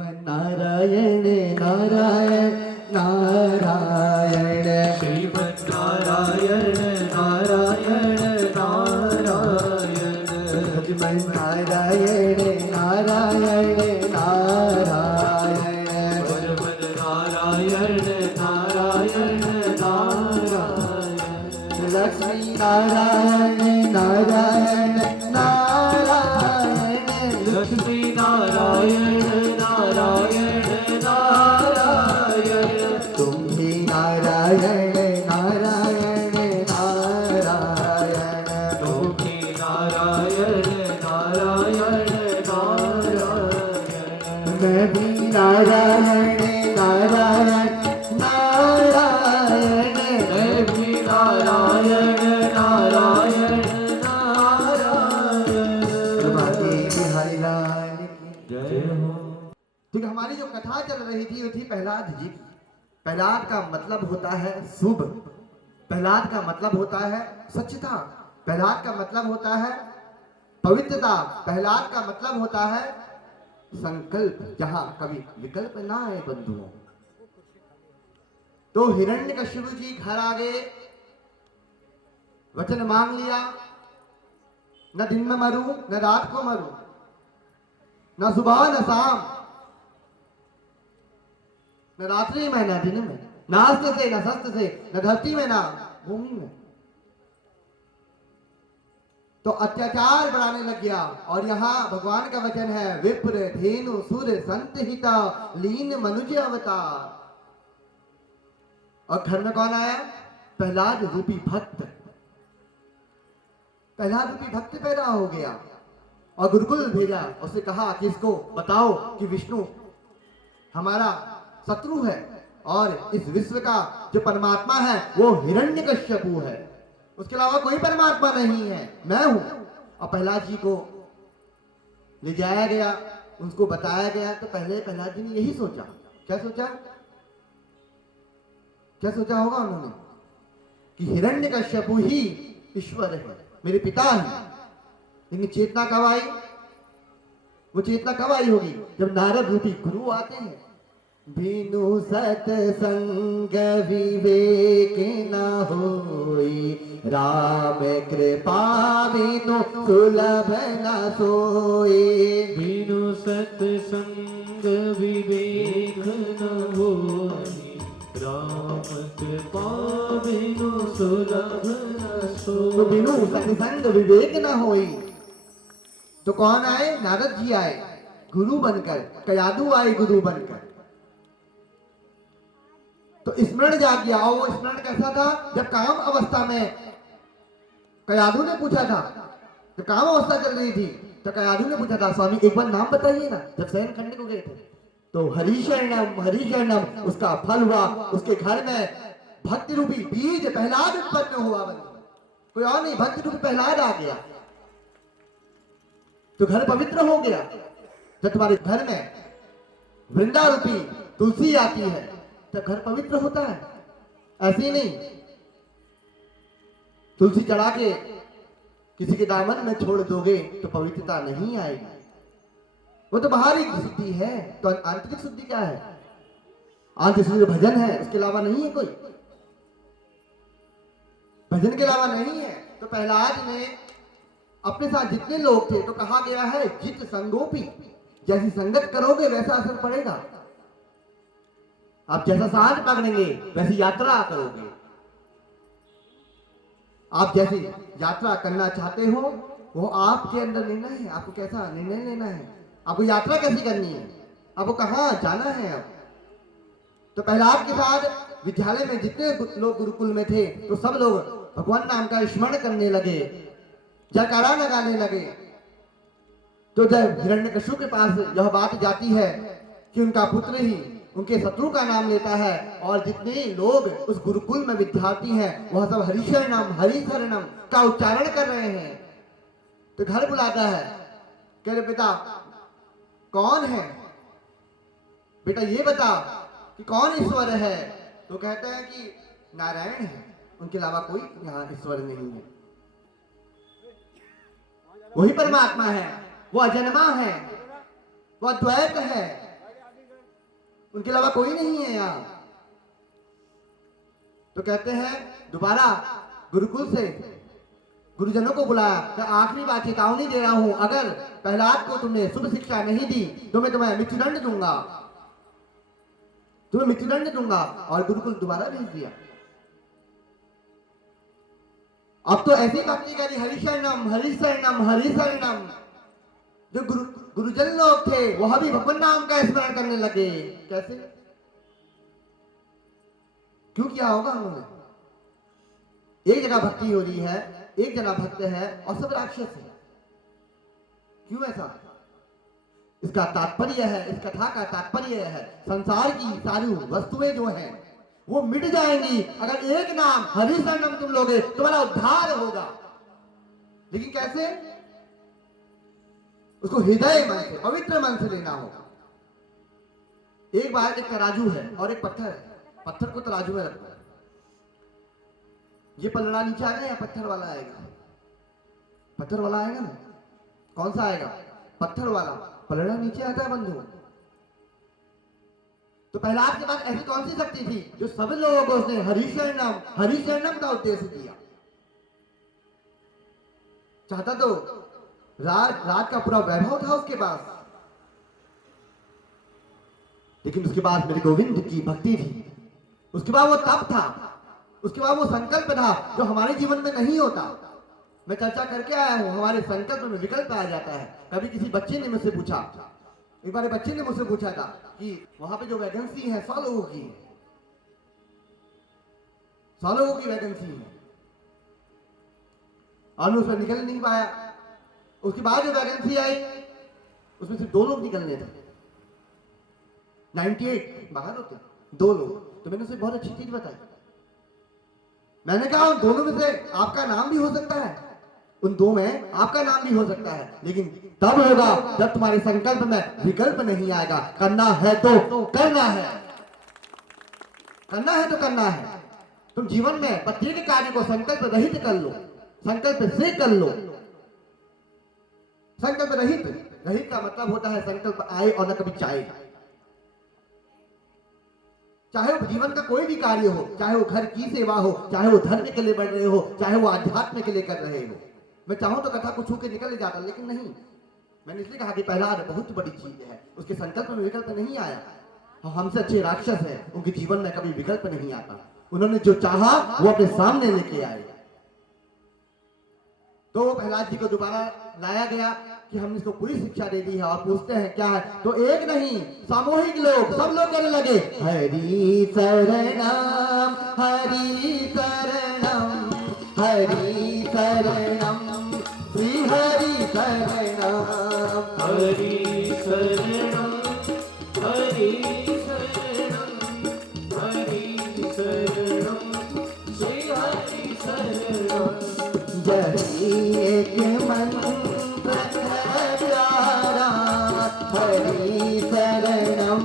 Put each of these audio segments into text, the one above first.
नारायण नारायण नारायण श्रीमन् नारायण नारायण नारायण श्रीमन् नारायण नारायण नारायण परमन् नारायण नारायण नारायण लक्ष्मी नारायण नारायण नारायण लक्ष्मी नारायण नारायण नारायण तुम ही नारायण नारायण नारायण तुमि नारायण नारायण नारायण मैं भी नारायण नारायण नारायण मैं भी नारायण नारायण नारायण तुम्हारी बिहारी लाल की जय हो। ठीक है, हमारी जो कथा चल रही थी वो थी प्रहलाद जी की। प्रहलाद का मतलब होता है शुभ, प्रहलाद का मतलब होता है सच्चता, प्रहलाद का मतलब होता है पवित्रता, प्रहलाद का मतलब होता है संकल्प, जहां कभी विकल्प ना आए बंधुओं। तो हिरण्यकशिपु जी घर आ गए, वचन मांग लिया, न दिन में मरूं न रात को मरूं, न सुबह न शाम, न रात्रि में न दिन में, न अस्त्र से न शस्त्र से, न धरती में न भूमि में। तो अत्याचार बढ़ाने लग गया। और यहाँ भगवान का वचन है, विप्र धेनु सुर संत हिता लीन मनुज अवतार। और घर में कौन आया? प्रहलाद रूपी भक्त। प्रहलाद रूपी भक्त पैदा हो गया और गुरुकुल भेजा। उससे कहा कि इसको बताओ कि विष्णु हमारा शत्रु है और इस विश्व का जो परमात्मा है वो हिरण्यकश्यपु है, उसके अलावा कोई परमात्मा नहीं है, मैं हूं। और प्रहलाद जी को ले जाया गया, उनको बताया गया। तो पहले प्रहलाद जी ने यही सोचा, क्या सोचा? क्या सोचा होगा उन्होंने कि हिरण्यकश्यपु ही ईश्वर है, मेरे पिता ही। लेकिन चेतना कब आई? वो चेतना कब आई होगी? जब नारद रूपी गुरु आते हैं। बिनु सत्संग विवेक न होई, राम कृपा बिनु सुलभ न सोई। बिनु सत्संग विवेक न होई, राम कृपा बिनु सुलभ न तो सोई। बिनु सत्संग विवेक न होई, तो कौन आए? नारद जी आए गुरु बनकर, कयादू आए गुरु बनकर। तो स्मरण जाग गया। और वो स्मरण कैसा था? जब काम अवस्था में कयादू ने पूछा था, जब काम अवस्था चल रही थी तो कयादू ने पूछा था, स्वामी एक बार नाम बताइए ना। जब शयन करने को गए थे तो हरिशरणम हरिशरणम उसका फल हुआ। उसके घर में भक्ति रूपी बीज प्रहलाद उत्पन्न हुआ। कोई और नहीं, भक्ति रूपी प्रहलाद आ गया तो घर पवित्र हो गया। जब तुम्हारे घर में वृंदा रूपी तुलसी आती है तब घर पवित्र होता है। ऐसे ही नहीं तुलसी चढ़ा के किसी के दामन में छोड़ दोगे तो पवित्रता नहीं आएगी। वो तो बाहरी शुद्धि है, तो आंतरिक शुद्धि क्या है? आंतरिक शुद्धि भजन है, उसके अलावा नहीं है कोई। भजन के अलावा नहीं है। तो प्रहलाद ने अपने साथ जितने लोग थे, तो कहा गया है जित संगोपी, जैसी संगत करोगे वैसा असर पड़ेगा। आप जैसा साथ पकड़ेंगे वैसी यात्रा करोगे। आप जैसी यात्रा करना चाहते हो वो आपके अंदर निर्णय है। आपको कैसा निर्णय लेना है, आपको यात्रा कैसी करनी है, आपको कहाँ जाना है। अब तो प्रहलाद के साथ विद्यालय में जितने लोग गुरुकुल में थे तो सब लोग भगवान नाम का स्मरण करने लगे, जयकारा लगाने लगे। तो जब हिरण्यकशिपु के पास यह बात जाती है कि उनका पुत्र ही उनके शत्रु का नाम लेता है और जितने लोग उस गुरुकुल में विद्यार्थी हैं वह सब हरिशरणम हरिशरणम का उच्चारण कर रहे हैं, तो घर बुलाता है। कह रहे बेटा कौन है? बेटा ये बता कि कौन ईश्वर है? तो कहता है कि नारायण है, उनके अलावा कोई यहाँ ईश्वर नहीं है। वही परमात्मा है, वो अजन्मा है, वो अद्वैत है, उनके अलावा कोई नहीं है यहाँ। तो कहते हैं दोबारा गुरुकुल से गुरुजनों को बुलाया कि आखिरी बार चेतावनी दे रहा हूं, अगर प्रहलाद को तुमने शुभ शिक्षा नहीं दी तो मैं तुम्हें मृत्युदंड दूंगा, तुम्हें मृत्युदंड दूंगा। और गुरुकुल दोबारा भेज दिया। अब तो ऐसी भक्ति करी, हरिशरणम हरिशरणम हरिशरणम। जो गुरुजन लोग थे वह भी भगवान नाम का स्मरण करने लगे। कैसे, क्यों किया होगा उन्होंने? एक जगह भक्ति हो रही है, एक जना भक्त है और सब राक्षस है। क्यों ऐसा? इसका तात्पर्य है, इस कथा का तात्पर्य है, संसार की सारी वस्तुएं जो हैं वो मिट जाएंगी अगर एक नाम हरिशरणम तुम लोगे, तुम्हारा उद्धार होगा। लेकिन कैसे? उसको हृदय मन से, पवित्र मन से लेना होगा। एक बार एक तराजू है और एक पत्थर है, पत्थर को तराजू में रखो, ये पलड़ा नीचे आएगा या पत्थर वाला आएगा? पत्थर वाला आएगा ना। कौन सा आएगा? पत्थर वाला। पलड़ा नीचे आता है बंधु। तो प्रहलाद के पास ऐसी कौन सी शक्ति थी जो सब लोगों को उसने हरिशरणम का उद्देश्य दिया? चाहता तो राज का पूरा वैभव था उसके पास, लेकिन उसके बाद मेरे गोविंद की भक्ति थी, उसके बाद वो तप था, उसके बाद वो संकल्प था जो हमारे जीवन में नहीं होता। मैं चर्चा करके आया हूं, हमारे संकल्प में विकल्प आ जाता है। कभी किसी बच्चे ने मुझसे पूछा, एक बार बच्चे ने मुझसे पूछा था कि वहां पे जो वैकेंसी है 100 लोगों की, 100 लोगों की वैकेंसी है, और उसमें निकल नहीं पाया। उसके बाद जो वैकेंसी आई उसमें से 2 लोग निकलने थे, 98 बाहर होते, 2 लोग। तो मैंने उसे बहुत अच्छी चीज बताई। मैंने कहा उन दोनों में से आपका नाम भी हो सकता है, उन 2 में आपका नाम भी हो सकता है, लेकिन तब होगा जब तुम्हारे संकल्प में विकल्प नहीं आएगा। करना है तो करना है, करना है तो करना है। तुम जीवन में प्रत्येक कार्य को संकल्प रहित कर लो, संकल्प से कर लो। संकल्प रहित, रहित का मतलब होता है संकल्प आए और न कभी चाहे। चाहे वो जीवन का कोई भी कार्य हो, चाहे वो घर की सेवा हो, चाहे वो धर्म के लिए बढ़ रहे हो, चाहे वो आध्यात्म के लिए कर रहे हो। मैं चाहूं तो कथा को छू के निकल जाता, लेकिन नहीं। मैंने इसलिए कहा कि प्रहलाद बहुत बड़ी चीज है, उसके संकल्प में विकल्प नहीं आया। हमसे अच्छे राक्षस हैं, उनके जीवन में कभी विकल्प नहीं आता। उन्होंने जो चाहा वो अपने सामने लेके आए। तो प्रहलाद जी को दोबारा लाया गया कि हमने इसको पूरी शिक्षा दे दी है, और पूछते हैं क्या है? तो एक नहीं, सामूहिक लोग, सब लोग कहने लगे हरि शरणम हरि शरणम हरि शरणम श्री हरि शरणम हरि शरणम हरि शरणम हरि शरणम श्री हरि शरणम। यही एक मंत्र है प्यारा, हरि शरणम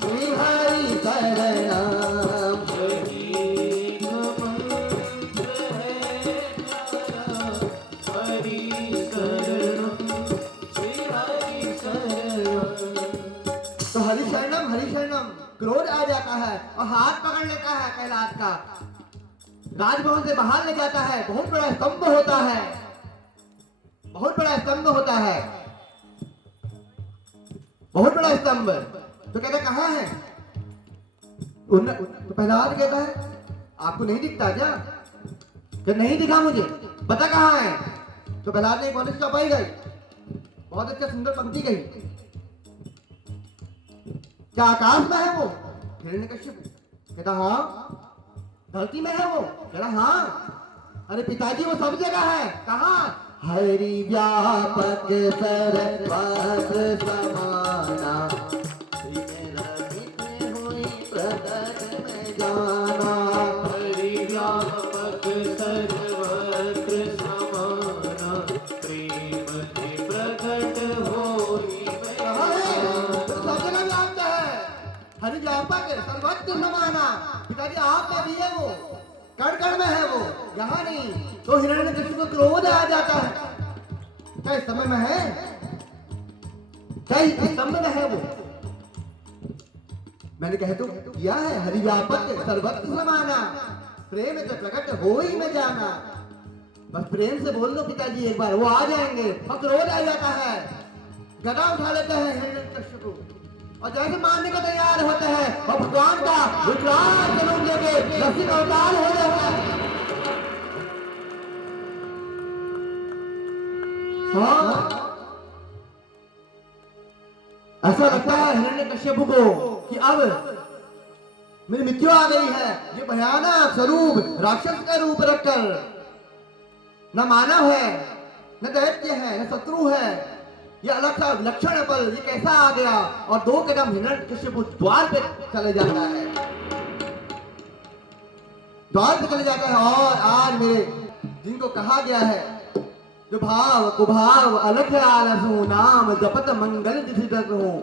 श्री हरि शरणम। यही एक मंत्र है प्यारा, हरि शरणम श्री हरि शरणम। तो हरि शरणम क्रोध आ जाता है और हाथ पकड़ लेता है प्रहलाद का, राजभवन से बाहर ले जाता है। बहुत बड़ा स्तंभ होता है, बहुत बड़ा स्तंभ होता है, बहुत बड़ा स्तंभ। तो कहता कहां है? तो प्रहलाद कहता है आपको नहीं दिखता क्या? कि नहीं दिखा मुझे, पता कहां है? तो प्रहलाद ने एक बहुत चौपाई गई, बहुत अच्छा सुंदर पंक्ति गई। क्या आकाश में है वो? हिरण्यकश्यप कहता हाँ। धरती में है वो? कह रहा हाँ। अरे पिताजी वो सब जगह है। कहाँ? हरि व्यापक सर्वत्र समाना, हुई प्रकट में जाना। हरि व्यापक सर्वत्र समाना, प्रेम के प्रकट होई में कहाँ है? जाना। तो सब जगह व्याप्त है। हरि व्यापक सर्वत्र समाना, पिताजी आप में भी है वो, कण कण में है वो, यहाँ नहीं। तो हिरण्यकश्यप को क्रोध आ जाता है। क्या इस समय में है? क्या इस समय में है वो? मैंने कह तो किया है, हरि व्यापक सर्वत्र समाना, प्रेम से प्रकट हो ही में जाना। बस प्रेम से बोल दो पिताजी एक बार, वो आ जाएंगे। भक्त रोज आ जाता है, गदा उठा लेते हैं हिरण्यकश्यप और जैसे मारने को तैयार होते हैं और भगवान का विकराल जन्म लेके नरसिंह अवतार हो जाता है। हाँ, ऐसा लगता है हिरण्यकश्यप को कि अब मेरी मृत्यु आ गई है। ये भयानक स्वरूप राक्षस का रूप रखकर न मानव है, न दैत्य है, न शत्रु है, ये अलग सा लक्षण बल ये कैसा आ गया। और 2 कदम हिरण्यकश्यप द्वार पे चले जाता है, द्वार पे चले जाता है। और आज मेरे जिनको कहा गया है, जो भाव कुभाव अलख आलसू नाम जपत मंगल दिधिदत हूं,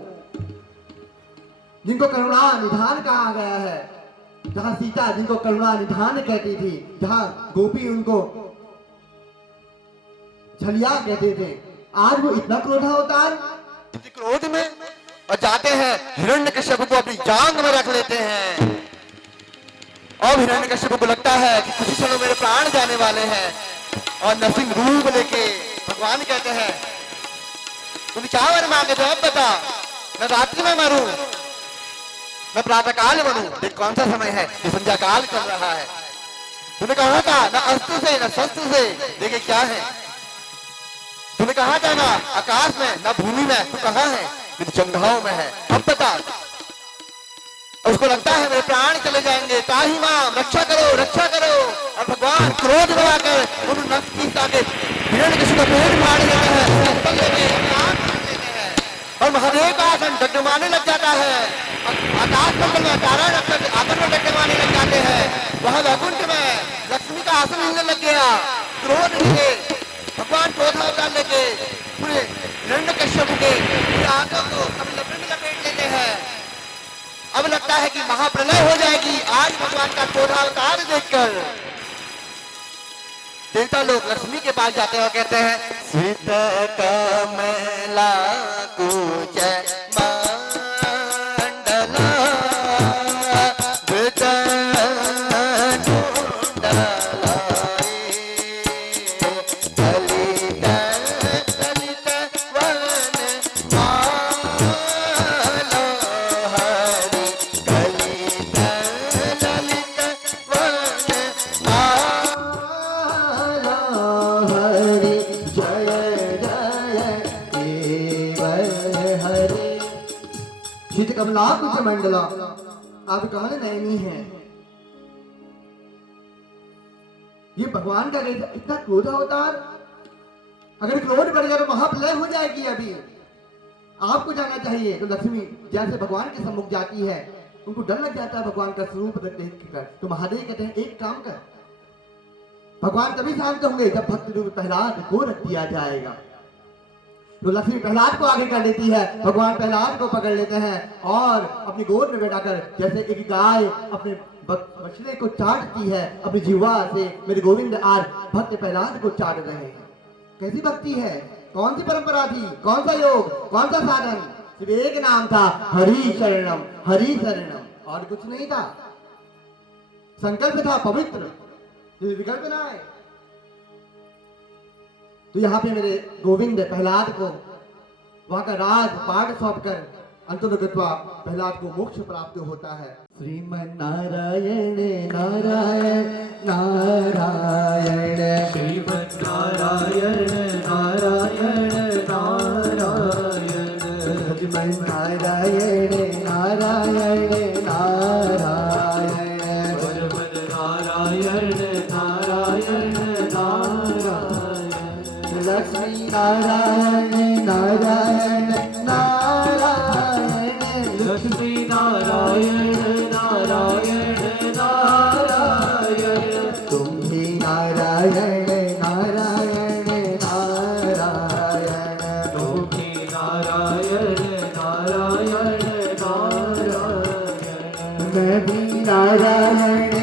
जिनको करुणा निधान कहा गया है, जहां सीता जिनको करुणा निधान कहती थी, जहां गोपी उनको छलिया कहते थे, आज वो इतना क्रोधा अवतार क्रोध में और जाते हैं हिरण्यकश्यप को अपनी जांग में रख लेते हैं। और हिरण्यकश्यप को लगता है कि कुछ ही क्षणों मेरे प्राण जाने वाले हैं। और नरसिंह रूप लेके भगवान कहते हैं, तुम क्या वर मांगे थे अब बता, मैं रात्रि में मरूं, मैं प्रातः काल मरूं। देख कौन सा समय है, ये संध्या काल चल रहा है। तूने कहा था न अस्त्र से न शस्त्र से, देखे क्या है। तूने कहा था ना आकाश में न भूमि में, तू कहाँ है, मेरी जंघाओं में है, अब बता। उसको लगता है मेरे प्राण चले जाएंगे, ताही मां रक्षा करो रक्षा करो। और भगवान क्रोध में आकर उन नख की ताके हिरण्यकश्यप का पेट फाड़ देता है और महादेव का आसन डगडगाने लग जाता है। आकाश मंडल में तारा नक्षत्र आकर में डगडगाने लग जाते हैं। वहां वैकुंठ में लक्ष्मी का आसन हिलने लग गया। क्रोध लेके भगवान क्रोधा अवतार लेके पूरे हिरण्यकश्यप के आंखों को अपने लपेट में लपेट लेते हैं। अब लगता है कि महाप्रलय हो जाएगी आज भगवान का क्रोधावतार देखकर। देवता लोग लक्ष्मी के पास जाते हैं और कहते हैं, सीत कमला कुच मंडला कमला कुछ मंडला, आप कमल नयनी है। ये भगवान का इतना क्रोध अवतार, अगर क्रोध बढ़ गया तो महाप्रलय हो जाएगी। अभी आपको जाना चाहिए। तो लक्ष्मी जैसे भगवान के सम्मुख जाती है, उनको डर लग जाता है भगवान का स्वरूप देखकर। तो महादेव कहते हैं एक काम कर, भगवान तभी शांत होंगे जब भक्त रूप प्रहलाद को रख दिया जाएगा। तो लक्ष्मी प्रहलाद को आगे कर लेती है, भगवान प्रहलाद को पकड़ लेते हैं और अपनी गोद में बैठाकर जैसे एक गाय अपने बछड़े को चाटती है अपनी जीवा से, मेरे गोविंद आज भक्त प्रहलाद को चाट रहे हैं। कैसी भक्ति है, कौन सी परंपरा थी, कौन सा योग, कौन सा साधन, सिर्फ एक नाम था, हरि शरणम हरि शरणम, और कुछ नहीं था। संकल्प था पवित्र, विकल्प ना है। तो यहाँ पे मेरे गोविंद प्रहलाद को वहां का राज पाठ सौंप कर अंतर्गतवा प्रहलाद को मोक्ष प्राप्त होता है। श्रीमन नारायण नारायण नारायण, श्रीमन नारायण नारायण नारायण, श्रीमन नारायण नारायण नारायण, श्रीमन नारायण नारायण नारायण, लक्ष्मी नारायण नारायण नारायण, लक्ष्मी नारायण नारायण नारायण, तुम्ही नारायण नारायण नारायण, तुम्ही नारायण नारायण नारायण, मैं भी नारायण